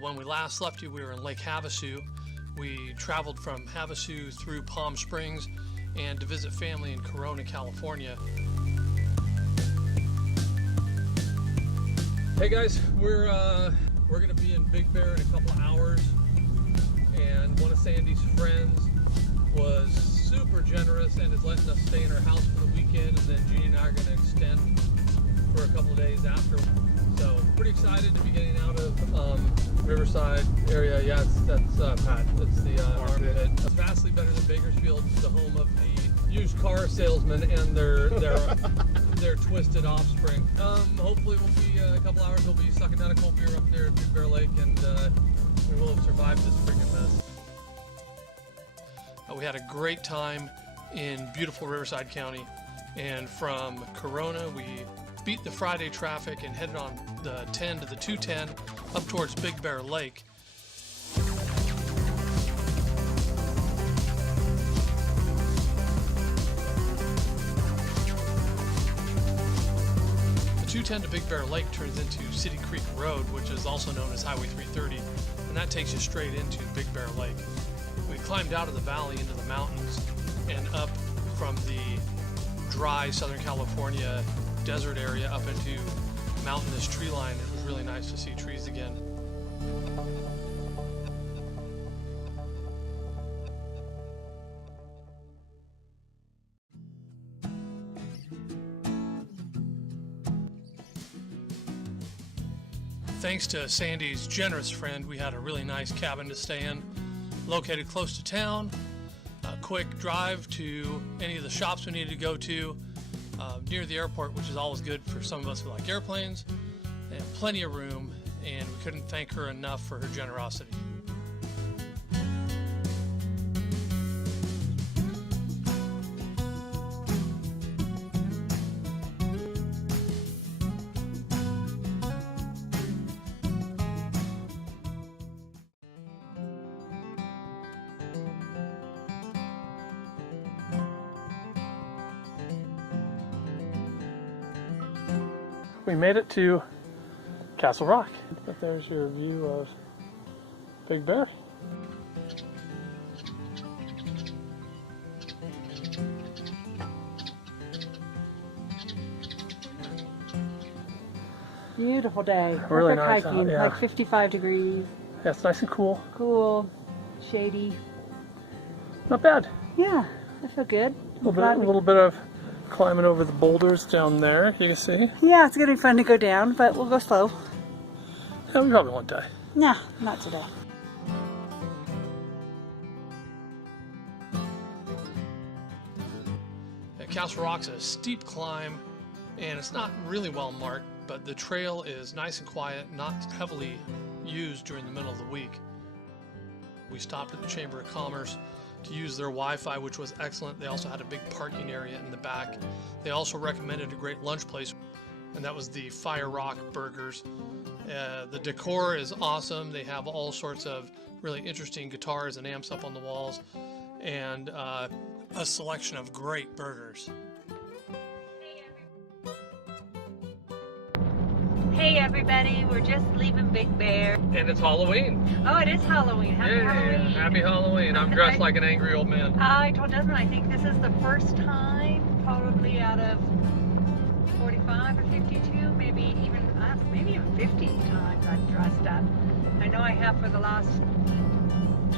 When we last left you, we were in Lake Havasu. We traveled from Havasu through Palm Springs and to visit family in Corona, California. Hey guys, we're gonna be in Big Bear in a couple of hours, and one of Sandy's friends was super generous and is letting us stay in her house for the weekend, and then Jeannie and I are gonna extend for a couple of days after. So pretty excited to be getting out of Riverside area. Yeah, that's Pat. It's the Armpit. It's vastly better than Bakersfield. It's the home of the used car salesman and their twisted offspring. Hopefully we'll be a couple hours. We'll be sucking down a cold beer up there at Big Bear Lake, and we will have survived this freaking mess. We had a great time in beautiful Riverside County, and from Corona we beat the Friday traffic and headed on the 10 to the 210 up towards Big Bear Lake. The 210 to Big Bear Lake turns into City Creek Road, which is also known as Highway 330, and that takes you straight into Big Bear Lake. We climbed out of the valley into the mountains and up from the dry Southern California desert area up into mountainous tree line. It was really nice to see trees again. Thanks to Sandy's generous friend, we had a really nice cabin to stay in, located close to town, a quick drive to any of the shops we needed to go to, near the airport, which is always good for some of us who like airplanes. They have plenty of room, and we couldn't thank her enough for her generosity. We made it to Castle Rock. But there's your view of Big Bear. Beautiful day. Really Perfect nice hiking. out, yeah. Like 55 degrees. Yeah, it's nice and cool. Cool. Shady. Not bad. Yeah, I feel good. A little bit of climbing over the boulders down there, you can see. Yeah, it's gonna be fun to go down, but we'll go slow. Yeah, we probably won't die. Nah, not today. Castle Rock's a steep climb, and it's not really well marked, but the trail is nice and quiet, not heavily used during the middle of the week. We stopped at the Chamber of Commerce to use their Wi-Fi, which was excellent. They also had a big parking area in the back. They also recommended a great lunch place, and that was the Fire Rock Burgers. The decor is awesome. They have all sorts of really interesting guitars and amps up on the walls, and a selection of great burgers. Hey everybody, we're just leaving Big Bear. And it's Halloween. Oh, it is Halloween. Happy Halloween. Happy Halloween. I'm dressed like an angry old man. I told Desmond I think this is the first time, probably out of 45 or 52, maybe even 50 times I've dressed up. I know I have for the last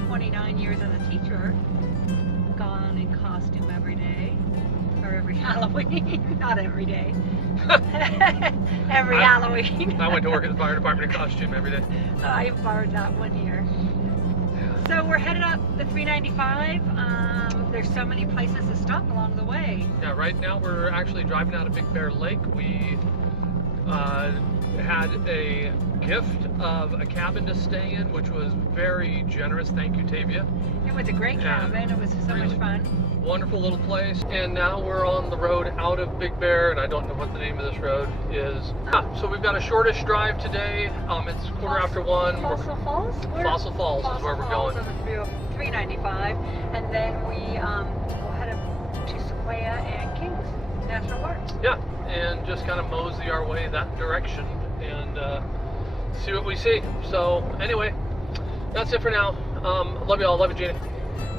29 years as a teacher, gone in costume every day, or every Halloween. Not every day. Halloween. I went to work at the fire department in costume every day. I borrowed that one year. Yeah. So we're headed up the 395. There's so many places to stop along the way. Yeah, right now we're actually driving out of Big Bear Lake. We had a gift of a cabin to stay in, which was very generous. Thank you, Tavia. It was a great cabin. It was so much fun. Wonderful little place. And now we're on the road out of Big Bear, and I don't know what the name of this road is. So we've got a shortish drive today. It's quarter after 1. Fossil Falls? Fossil Falls is where we're going. On the 395, and then we'll head up to Sequoia and Kings National Park. Yeah, and just kind of mosey our way that direction. And see what we see. So anyway, that's it for now. Love you all. Love you, Jeannie.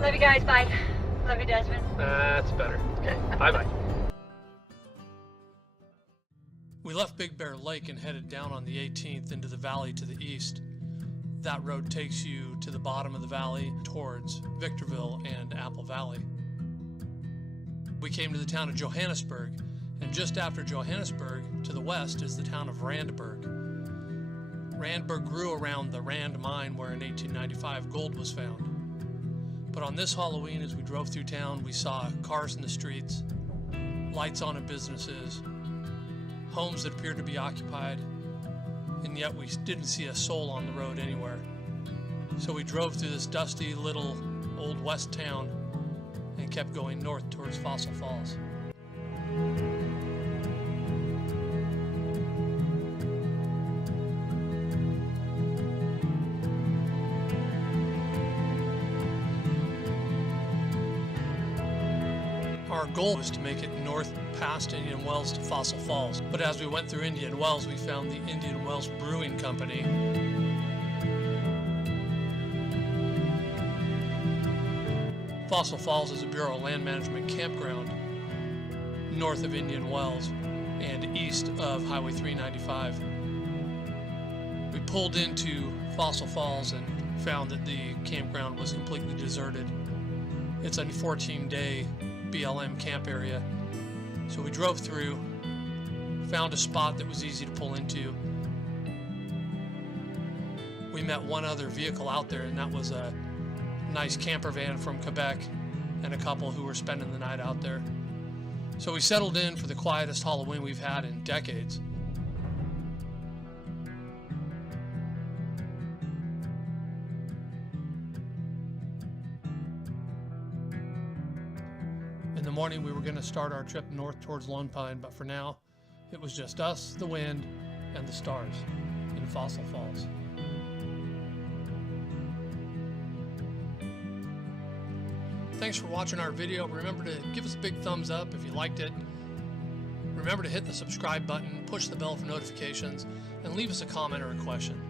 Love you guys. Bye. Love you, Desmond. That's better. Okay. Bye-bye. We left Big Bear Lake and headed down on the 18th into the valley to the east. That road takes you to the bottom of the valley towards Victorville and Apple Valley. We came to the town of Johannesburg, and just after Johannesburg, to the west, is the town of Randburg. Randburg grew around the Rand mine where in 1895 gold was found. But on this Halloween, as we drove through town, we saw cars in the streets, lights on in businesses, homes that appeared to be occupied, and yet we didn't see a soul on the road anywhere. So we drove through this dusty little old west town and kept going north towards Fossil Falls. Our goal was to make it north past Indian Wells to Fossil Falls, but as we went through Indian Wells, we found the Indian Wells Brewing Company. Fossil Falls is a Bureau of Land Management campground north of Indian Wells and east of Highway 395. We pulled into Fossil Falls and found that the campground was completely deserted. It's a 14-day BLM camp area. So we drove through, found a spot that was easy to pull into. We met one other vehicle out there, and that was a nice camper van from Quebec and a couple who were spending the night out there. So we settled in for the quietest Halloween we've had in decades. In the morning we were going to start our trip north towards Lone Pine, but for now it was just us, the wind, and the stars in Fossil Falls. Thanks for watching our video. Remember to give us a big thumbs up if you liked it. Remember to hit the subscribe button, push the bell for notifications, and leave us a comment or a question.